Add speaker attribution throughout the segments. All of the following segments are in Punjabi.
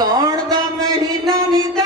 Speaker 1: સોળતા મહિનાની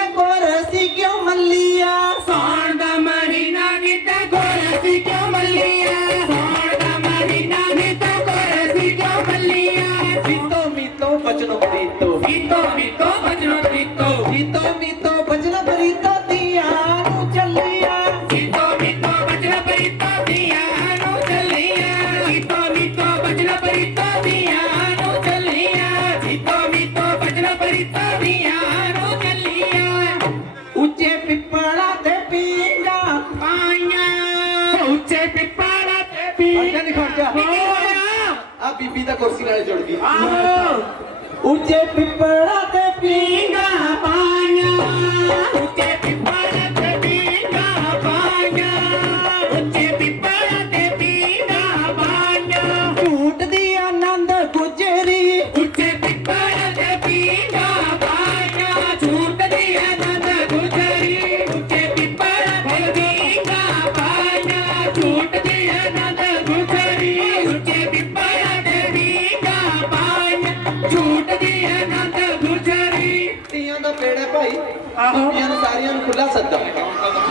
Speaker 2: छोड़ी ऊंचे पिपड़ा ते
Speaker 1: पी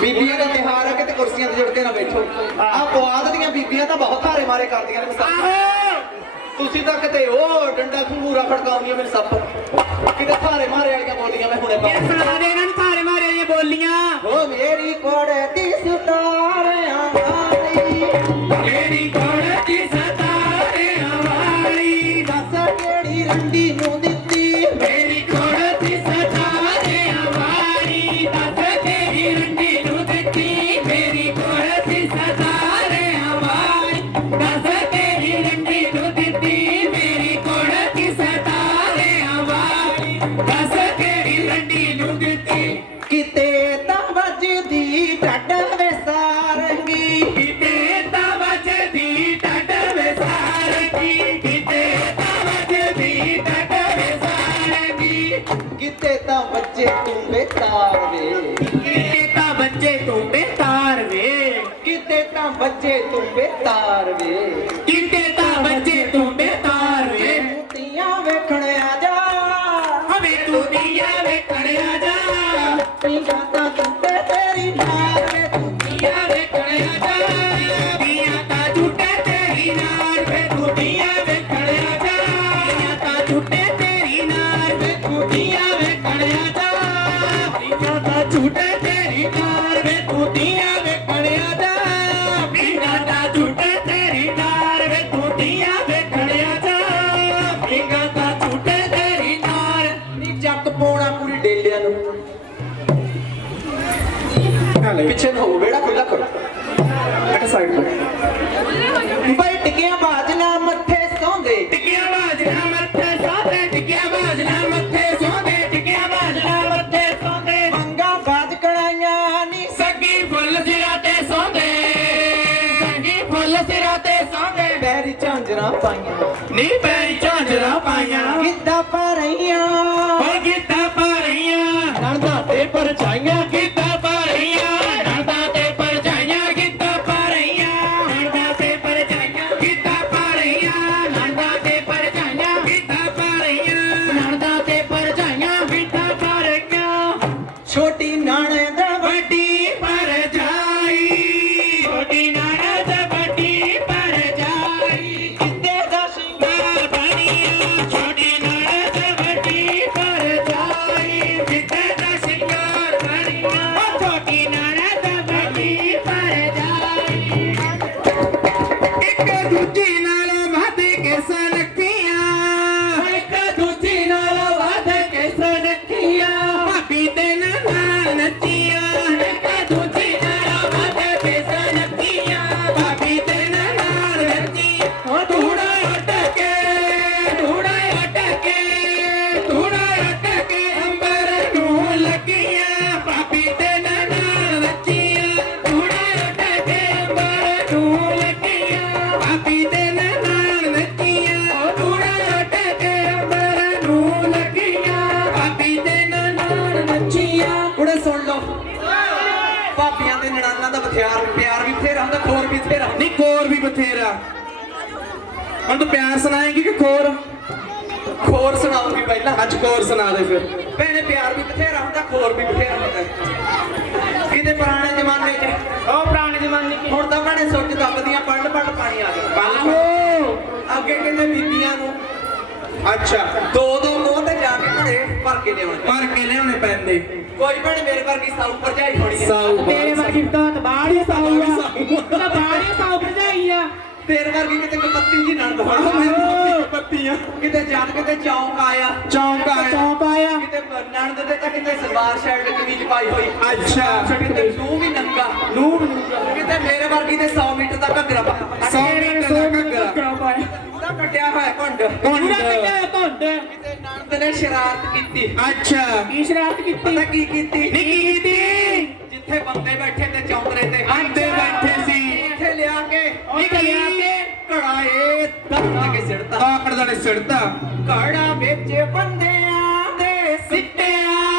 Speaker 2: ਬੀਬੀਆਂ ਦਾ ਤਿਹਾਰ ਹੈ ਕਿਤੇ ਕੁਰਸੀਆਂ ਤੇ ਜੁੜ ਕੇ ਨਾ ਬੈਠੋ। ਆ ਪੁਆਧ ਦੀਆਂ ਬੀਬੀਆਂ ਤਾਂ ਬਹੁਤ ਧਾਰੇ ਮਾਰੇ ਕਰਦੀਆਂ ਨੇ ਤੁਸੀਂ ਤਾਂ ਕਿਤੇ ਉਹ ਡੰਡਾ ਖੰਗੂਰਾ ਫੜਕਾਉਂਦੀਆਂ ਮੇਰੇ ਸੱਪ। ਕਿਤੇ ਧਾਰੇ ਮਾਰੇ ਵਾਲੀਆਂ ਬੋਲਦੀਆਂ ਮੈਂ ਹੁਣੇ ਪਾ ਕਿਤੇ ਤਾਂ ਬੱਚੇ ਤੂੰ ਬੇਤਾਰ ਵੇ।
Speaker 1: ਕਿਤੇ ਤਾਂ ਬੱਚੇ ਤੂੰ ਬੇਤਾਰ ਵੇ।
Speaker 2: ਕਿਤੇ ਤਾਂ ਬੱਚੇ ਤੂੰ ਬੇਤਾਰ ਵੇ।
Speaker 1: ਕਿਤੇ ਤਾਂ ਬੱਚੇ ਤੂੰ ਬੇਤਾਰ ਵੇ।
Speaker 2: ਤੀਆਂ ਵੇਖਣ ਆ ਜਾ।
Speaker 1: ਹਵੇ ਤੂੰ
Speaker 2: ਤੀਆਂ
Speaker 1: ਵੇਖਣ ਆ ਜਾ। ਤੀਆਂ ਤਾਂ ਤੇਰੀ
Speaker 2: ਮਾਂ। ਪੌਣਾ ਪੂਰੀ ਡੇਲਿਆਂ ਨੂੰ। ਪਿੱਛੇ ਨੂੰ ਹੋ ਬੇੜਾ ਖੁੱਲਾ ਕਰੋ। ਇੱਕ ਸਾਈਡ ਤੇ। ਭਾਈ ਟਿੱਕੀਆਂ ਬਾਜ ਨਾ ਮੱਥੇ ਸੌਂਦੇ।
Speaker 1: ਟਿੱਕੀਆਂ ਬਾਜ ਨਾ ਮੱਥੇ ਸੌਂਦੇ ਟਿੱਕੀਆਂ ਬਾਜ ਨਾ ਮੱਥੇ ਸੌਂਦੇ ਟਿੱਕੀਆਂ ਬਾਜ ਨਾ ਮੱਥੇ ਸੌਂਦੇ।
Speaker 2: ਮੰਗਾ ਬਾਜ ਕੜਾਈਆਂ ਨਹੀਂ
Speaker 1: ਸੱਗੀ ਫੁੱਲ ਸਿਰਾਂ ਤੇ ਸੌਂਦੇ। ਸੱਗੀ ਫੁੱਲ ਸਿਰਾਂ ਤੇ ਸੌਂਦੇ।
Speaker 2: ਬੈਰੀ ਝਾਂਜਰਾ ਪਾਈਆਂ।
Speaker 1: ਨੀ ਬੈਰੀ ਝਾਂਜਰਾ ਪਾਈਆਂ।
Speaker 2: ਕਿੱਦਾਂ ਪਾ
Speaker 1: ਹੁਣ ਤੂੰ ਪਿਆਰ ਸੁਣਾਏਂਗੀ ਕਿ ਖੋਰ?
Speaker 2: ਖੋਰ ਸੁਣਾਉਂਗੀ ਪਹਿਲਾਂ
Speaker 1: ਅੱਜ ਖੋਰ ਸੁਣਾ ਦੇ ਫਿਰ।
Speaker 2: ਭੈਣੇ ਪਿਆਰ ਵੀ ਬਥੇਰਾ ਹੁੰਦਾ ਖੋਰ ਵੀ ਬਥੇਰਾ ਹੁੰਦਾ। ਕਿਤੇ ਪੁਰਾਣੇ ਜ਼ਮਾਨੇ 'ਚ?
Speaker 1: ਉਹ ਪੁਰਾਣੇ ਜ਼ਮਾਨੇ 'ਚ
Speaker 2: ਹੁਣ ਤਾਂ ਭੈਣੇ ਸੁੱਚ ਦੱਬਦੀਆਂ ਪੰਡ ਪੰਡ ਪਾਣੀ ਆ ਗਿਆ।
Speaker 1: ਬੱਲੋ
Speaker 2: ਅੱਗੇ ਕਹਿੰਦੇ ਬੀਬੀਆਂ ਨੂੰ।
Speaker 1: ਅੱਛਾ।
Speaker 2: ਦੋ ਦੋ ਮੋਹ ਤੇ ਜਾ ਕੇ ਘਰੇ ਭਰ ਕੇ ਲਿਆਉਣੇ
Speaker 1: ਭਰ ਕੇ ਲਿਆਉਣੇ ਪੈਂਦੇ।
Speaker 2: ਕੋਈ ਭੈਣੇ ਮੇਰੇ ਵਰਗੀ ਸਾਊ ਭਰਜਾਈ ਹੋਣੀ
Speaker 1: ਸਾਊ
Speaker 3: ਤੇਰੇ ਵਰਗੀ ਤਾਂ ਬਾੜੀ ਸਾਊ ਆ।
Speaker 2: ਬਾੜੀ ਤੇਰ ਵਰਗੀ ਕਿਤੇ ਕਪੱਤੀ ਜੀ ਨਾ
Speaker 1: ਦਵਾਣਾ ਮੈਨੂੰ। ਪੱਤੀਆਂ
Speaker 2: ਕਿਤੇ ਜਾਣ ਕਿਤੇ ਚੌਂਕ ਆਇਆ।
Speaker 1: ਚੌਂਕ ਆਇਆ।
Speaker 3: ਚੌਂਕ ਆਇਆ।
Speaker 2: ਕਿਤੇ ਨਣਦ ਦੇ ਤਾਂ ਕਿਤੇ ਸਲਵਾਰ ਸ਼ਰਟ ਕਮੀਜ਼ ਪਾਈ ਹੋਈ।
Speaker 1: ਅੱਛਾ।
Speaker 2: ਕਿਤੇ ਨੂੰ ਵੀ ਨੰਗਾ।
Speaker 1: ਨੂੰ ਵੀ ਨੰਗਾ।
Speaker 2: ਕਿਤੇ ਮੇਰੇ ਵਰਗੀ ਦੇ 100 ਮੀਟਰ ਦਾ ਘੱਗਰਾ ਪਾਇਆ।
Speaker 1: 100 ਮੀਟਰ ਦਾ ਘੱਗਰਾ
Speaker 3: ਪਾਇਆ।
Speaker 2: ਪੂਰਾ ਕੱਟਿਆ ਹੋਇਆ ਘੁੰਡ
Speaker 3: ਪੂਰਾ ਕੱਟਿਆ ਹੋਇਆ ਘੁੰਡ
Speaker 2: ਕਿਤੇ ਨਣਦ ਨੇ ਸ਼ਰਾਰਤ ਕੀਤੀ।
Speaker 1: ਅੱਛਾ।
Speaker 3: ਕੀ ਸ਼ਰਾਰਤ ਕੀਤੀ?
Speaker 2: ਪਤਾ ਕੀ ਕੀਤੀ?
Speaker 1: ਨਹੀਂ ਕੀਤੀ।
Speaker 2: ਜਿੱਥੇ ਬੰਦੇ ਬੈਠੇ ਤੇ ਚੌਂਦਰੇ ਤੇ।
Speaker 1: ਬੰਦੇ ਬੈਠੇ ਸੀ।
Speaker 2: ਤੇ ਲਿਆ ਕੇ
Speaker 3: ਨਿਕ ਲਿਆ ਕੇ
Speaker 2: ਕੜਾਏ ਦੱਬਾ ਕੇ ਸਿੜਤਾ
Speaker 1: ਆਕੜ ਦਾ ਨੇ ਸਿੜਤਾ
Speaker 2: ਕੜਾ ਵਿੱਚ ਬੰਦਿਆਂ ਦੇ
Speaker 1: ਸਿੱਟਿਆਂ।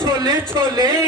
Speaker 2: छोले छोले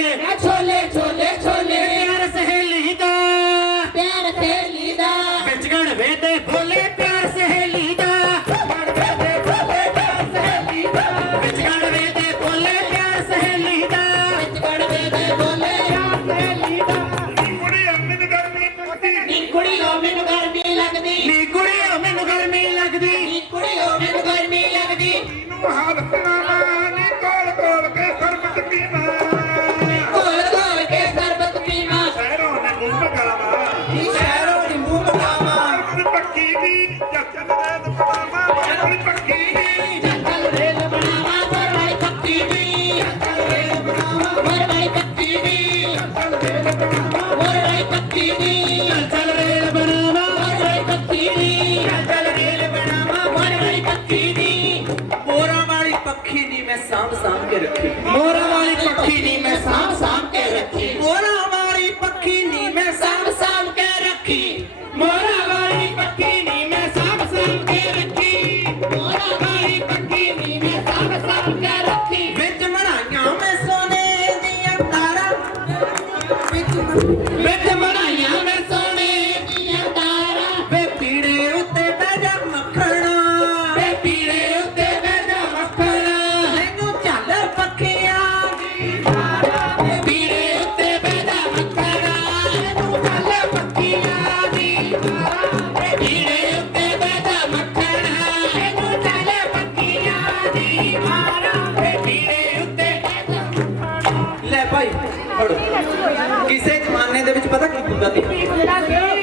Speaker 2: ਜ਼ਮਾਨੇ ਦੇ ਵਿੱਚ ਪਤਾ ਕੀ ਹੁੰਦਾ ਸੀ?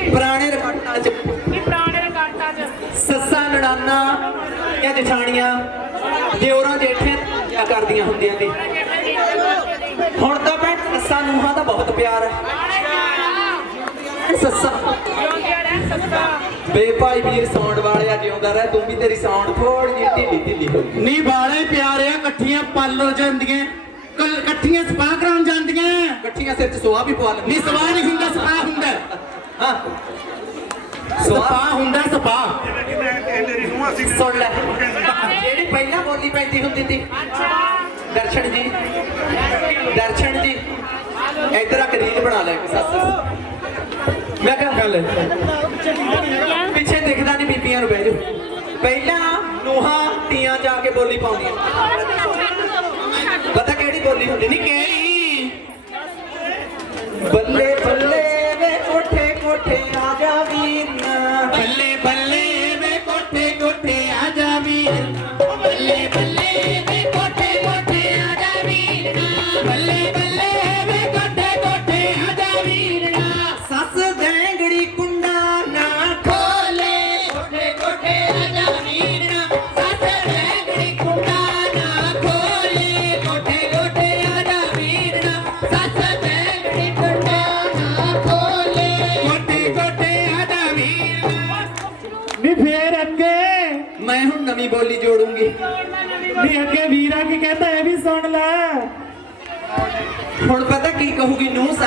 Speaker 2: ਪੁਰਾਣੇ ਰਿਕਾਰਡਾਂ 'ਚ। ਸੱਸਾਂ ਨੜਾਨਾ ਜਾਂ ਜਠਾਣੀਆਂ ਦਿਓਰਾਂ ਜੇਠੇ ਕਿਆ ਕਰਦੀਆਂ ਹੁੰਦੀਆਂ ਸੀ। ਹੁਣ ਤਾਂ ਭੈਣ ਸੱਸਾਂ ਨੂੰਹਾਂ ਦਾ ਬਹੁਤ ਪਿਆਰ ਹੈ। ਸੱਸਾਂ। ਬੇ ਭਾਈ ਵੀਰ ਸਾਊਂਡ ਵਾਲਿਆ ਜਿਉਂਦਾ ਰਹਿ ਤੂੰ ਵੀ ਤੇਰੀ ਸਾਊਂਡ ਥੋੜੀ ਜਿਹੀ ਢਿੱਲੀ ਢਿੱਲੀ ਹੋ ਗਈ।
Speaker 1: ਨੀ ਬਾਲੇ ਪਿਆਰੇ ਆ ਇਕੱਠੀਆਂ ਪਾਲਰ ਜਾਂਦੀਆਂ। ਇਕੱਠੀਆਂ ਸਪਾ ਕਰਾਉਣ ਜਾਂਦੀਆਂ।
Speaker 2: ਇਕੱਠੀਆਂ ਸਿਰ 'ਚ ਸੁਆ ਵੀ ਪਵਾ
Speaker 1: ਨੀ
Speaker 2: ਲੈਂਦੀ
Speaker 1: ਸਵਾ ਨਹੀਂ ਹੁੰਦਾ ਸਪਾ ਹੁੰਦਾ।
Speaker 2: ਹਾਂ।
Speaker 1: ਸਪਾ ਹੁੰਦਾ ਸਪਾ
Speaker 2: ਸੁਣ ਲੈ। ਜਿਹੜੀ ਪਹਿਲਾਂ ਬੋਲੀ ਪੈਂਦੀ ਹੁੰਦੀ ਸੀ। ਦਰਸ਼ਨ ਜੀ। ਦਰਸ਼ਨ ਜੀ। ਇਧਰ ਆ ਰੀਲ ਬਣਾ ਲੈ ਸੱਸ। ਮੈਂ ਕਿਹਾ ਗੱਲ ਪਿੱਛੇ ਦਿਖਦਾ ਨਹੀਂ ਬੀਬੀਆਂ ਨੂੰ ਬਹਿ ਜਾਓ। ਪਹਿਲਾਂ ਨੂਹਾਂ ਤੀਆਂ ਜਾ ਕੇ ਬੋਲੀ ਪਾਉਂਦੀਆਂ। ਬੋਲੀ ਹੁੰਦੀ ਨਹੀਂ ਕਿਹੜੀ ਬੱਲੇ ਬੱਲੇ ਵੇ ਕੋਠੇ ਕੋਠੇ।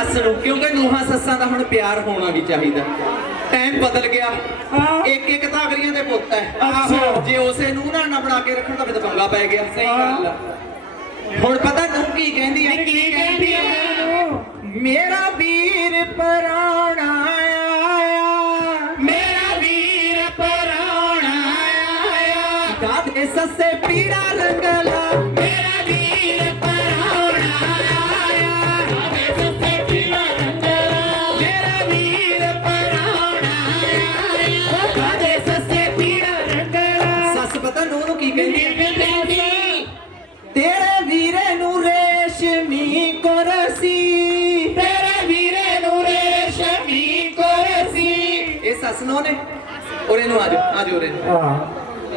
Speaker 2: ਸੱਸ ਨੂੰ ਕਿਉਂਕਿ ਨੂੰਹਾਂ ਸੱਸਾਂ ਦਾ ਹੁਣ ਪਿਆਰ ਹੋਣਾ ਵੀ ਚਾਹੀਦਾ। ਟਾਈਮ ਬਦਲ ਗਿਆ।
Speaker 1: ਹਾਂ।
Speaker 2: ਇੱਕ ਇੱਕ ਧਾਗਰੀਆਂ ਦੇ ਪੁੱਤ ਹੈ। ਜੇ ਉਸੇ ਨੂੰਹ ਨਾਲ ਨਾ ਬਣਾ ਕੇ ਰੱਖਣ ਤਾਂ ਫਿਰ ਤਾਂ ਪੰਗਾ ਪੈ ਗਿਆ। ਸਹੀ ਗੱਲ ਹੁਣ ਪਤਾ ਨੂੰਹ ਕੀ ਕਹਿੰਦੀ ਹੈ
Speaker 1: ਕੀ ਕਹਿੰਦੀ ਮੈਨੂੰ
Speaker 2: ਮੇਰਾ ਵੀਰ ਪਰਾਉਣਾ ਆਇਆ
Speaker 1: ਮੇਰਾ ਵੀਰ ਪਰਾਉਣਾ ਆਇਆ
Speaker 2: ਦਾਦੇ ਸੱਸੇ ਪੀੜਾ ਰੰਗਲਾ ਉਰੇ ਨੂੰ ਆਜੋ ਆਜੋ ਉਰੇ। ਨੂੰ
Speaker 1: ਹਾਂ।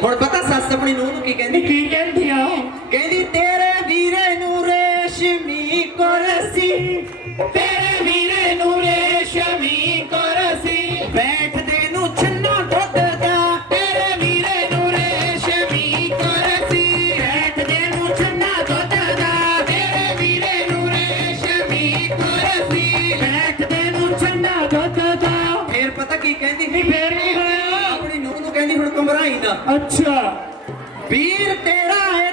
Speaker 2: ਹੁਣ ਪਤਾ ਸੱਸ ਆਪਣੀ ਨੂੰਹ ਨੂੰ ਕੀ ਕਹਿੰਦੀ?
Speaker 1: ਕੀ ਕਹਿੰਦੀ ਆ?
Speaker 2: ਕਹਿੰਦੀ ਤੇਰੇ ਵੀਰੇ ਨੂੰ ਰੇਸ਼ਮੀ ਕੁਰਸੀ
Speaker 1: ਤੇਰੇ
Speaker 2: ਘਬਰਾਈ ਨਾ।
Speaker 1: ਅੱਛਾ।
Speaker 2: ਵੀਰ ਤੇਰਾ ਹੈ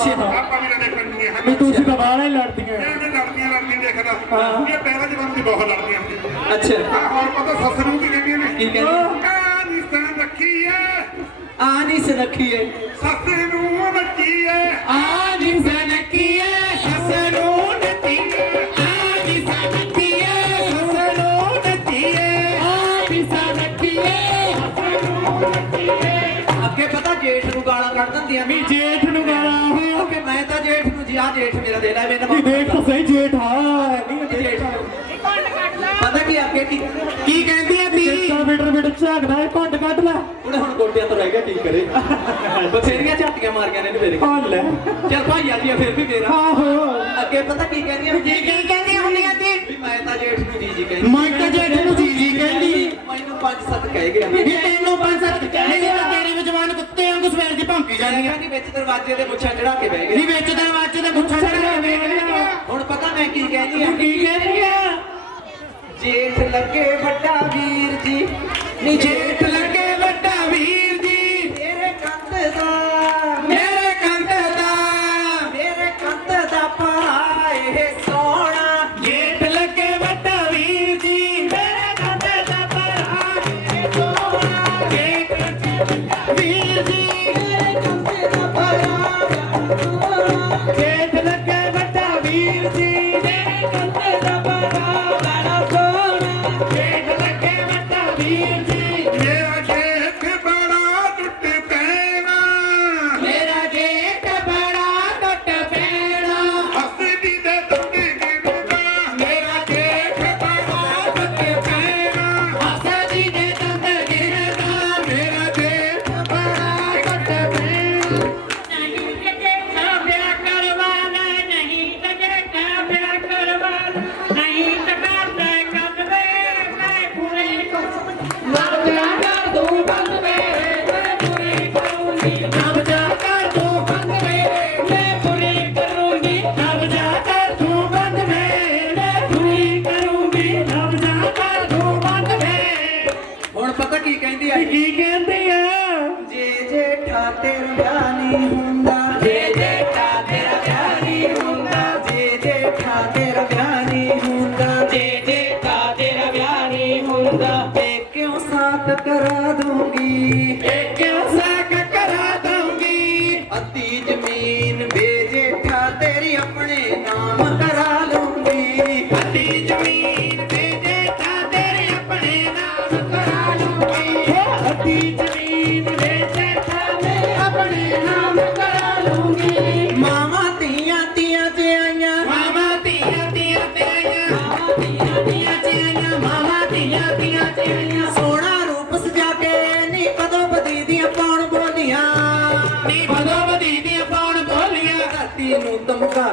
Speaker 1: ਹੈ
Speaker 2: ਅੱਛਾ
Speaker 4: ਆਪਾਂ ਵੀ ਕਦੇ ਪਿੰਡੀਆਂ
Speaker 1: ਵੀ
Speaker 4: ਹਨ
Speaker 1: ਤੁਸੀਂ ਤਾਂ ਬਾਹਲਾ ਹੀ ਲੜਦੀਆਂ।
Speaker 4: ਇਹਨੇ ਲੜਦੀਆਂ ਲੜਦੀਆਂ ਦੇਖਦਾ।
Speaker 1: ਹਾਂ।
Speaker 4: ਇਹ ਪਹਿਲਾਂ ਜਵਾਨ ਦੀ ਬਹੁਤ ਲੜਦੀਆਂ। ਹੁੰਦੀਆਂ
Speaker 2: ਅੱਛਾ
Speaker 4: ਹੋਰ ਪਤਾ ਸੱਸ ਨੂੰ ਕੀ ਕਹਿੰਦੀਆਂ ਨੇ?
Speaker 2: ਕੀ ਕਹਿੰਦੀ
Speaker 4: ਕਾ ਨਿਸ਼ਾਨ ਰੱਖੀ ਹੈ
Speaker 2: ਆ ਨਹੀਂ ਸੁਨੱਖੀਏ
Speaker 4: ਸੱਸ ਨੂੰ ਬੱਚੀ ਹੈ
Speaker 1: ਆ ਜੀ ਸਨਕੀਏ ਸੱਸ ਨੂੰ ਨੱਤੀਏ ਆ ਜੀ ਸਨਕੀਏ ਸੱਸ ਨੂੰ ਨੱਤੀਏ ਆ ਜੀ ਸਨਕੀਏ ਸੱਸ ਨੂੰ ਨੱਤੀਏ
Speaker 2: ਅੱਗੇ ਪਤਾ ਜੇਠ ਨੂੰ ਗਾਲਾਂ ਕੱਢ ਦਿੰਦੀਆਂ
Speaker 1: ਵੀ ਜੇਠ ਨੂੰ
Speaker 2: ਤਾਂ ਨੂੰ ਜੀ ਆ ਜੇਠ ਮੇਰਾ ਦੇਣਾ
Speaker 1: ਮੇਰੇ
Speaker 2: ਨਾਲ
Speaker 1: ਦੇਖ ਤਾਂ ਸਹੀ ਜੇਠ ਹਾਂ ਨਹੀਂ
Speaker 2: ਜੇਠ? ਪਤਾ ਕੀ ਅੱਗੇ ਕੀ ਕੀ ਕਹਿੰਦੀ ਹੈ ਤੀ
Speaker 1: ਕਿੰਨਾ ਮੀਟਰ ਮੀਟਰ ਝਾਕਦਾ ਹੈ ਘੁੰਡ ਕੱਢ ਲੈ।
Speaker 2: ਉਹਨੇ ਹੁਣ ਗੋਡਿਆਂ ਤੋਂ ਰਹਿ ਗਿਆ ਕੀ ਕਰੇ? ਬਥੇਰੀਆਂ ਝਾਟੀਆਂ ਮਾਰੀਆਂ ਨੇ ਇਹਨੇ ਮੇਰੇ
Speaker 1: ਹਾਂ ਲੈ।
Speaker 2: ਚੱਲ ਭਾਈ ਆ ਜੀ ਫਿਰ ਵੀ ਮੇਰਾ
Speaker 1: ਆਹੋ
Speaker 2: ਅੱਗੇ ਪਤਾ ਕੀ ਕਹਿੰਦੀਆਂ
Speaker 1: ਜੀ ਕੀ ਕਹਿੰਦੀਆਂ ਹੁੰਦੀਆਂ
Speaker 2: ਤੀ ਮੈਂ ਤਾਂ ਜੇਠ ਨੂੰ ਜੀ ਜੀ ਕਹਿੰਦੀ।
Speaker 1: ਮੈਂ ਤਾਂ ਜੇਠ ਨੂੰ ਜੀ ਜੀ ਕਹਿੰਦੀ।
Speaker 2: ਮੈਨੂੰ ਪੰਜ ਸੱਤ ਕਹਿ ਗਿਆ
Speaker 1: ਨਹੀਂ ਪੰਜ ਸੱਤ ਕਹਿ ਗਿਆ ਸਵੇਰ ਦੀ ਭੌਂਕੀ ਜਾਂਦੀ ਆ।
Speaker 2: ਵਿੱਚ ਦਰਵਾਜ਼ੇ ਦੇ ਪੁੱਛਾ ਚੜਾ ਕੇ ਬਹਿ
Speaker 1: ਨਹੀਂ
Speaker 2: ਗਏ।
Speaker 1: ਵਿੱਚ ਦਰਵਾਜ਼ੇ ਤੇ ਗੁੱਛਾ ਚੜਾ ਕੇ
Speaker 2: ਹੁਣ ਪਤਾ ਮੈਂ ਕੀ ਕਹਿੰਦੀ ਆ
Speaker 1: ਕੀ ਕਹਿ ਰਹੀ ਆ?
Speaker 2: ਜੇਠ ਲੱਗੇ ਵੱਡਾ ਵੀਰ ਜੀ। ਨੀ
Speaker 1: ਜੇਠ ਲੱਗੇ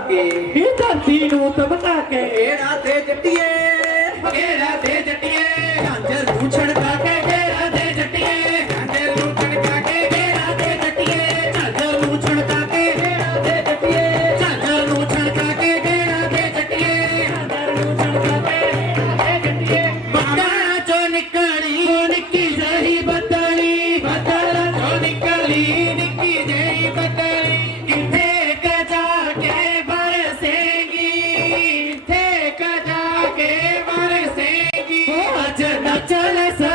Speaker 3: ਕੇ।
Speaker 1: ਇਹ
Speaker 2: ਧਰਤੀ ਨੂੰ
Speaker 1: ਤਬਕਾ ਕੇ।
Speaker 2: ਇਹ ਰਾਤੇ ਜੱਟੀਏ।
Speaker 1: ਇਹ ਰਾਤੇ ਜੱਟੀਏ।
Speaker 3: के मर से की अजनचल सा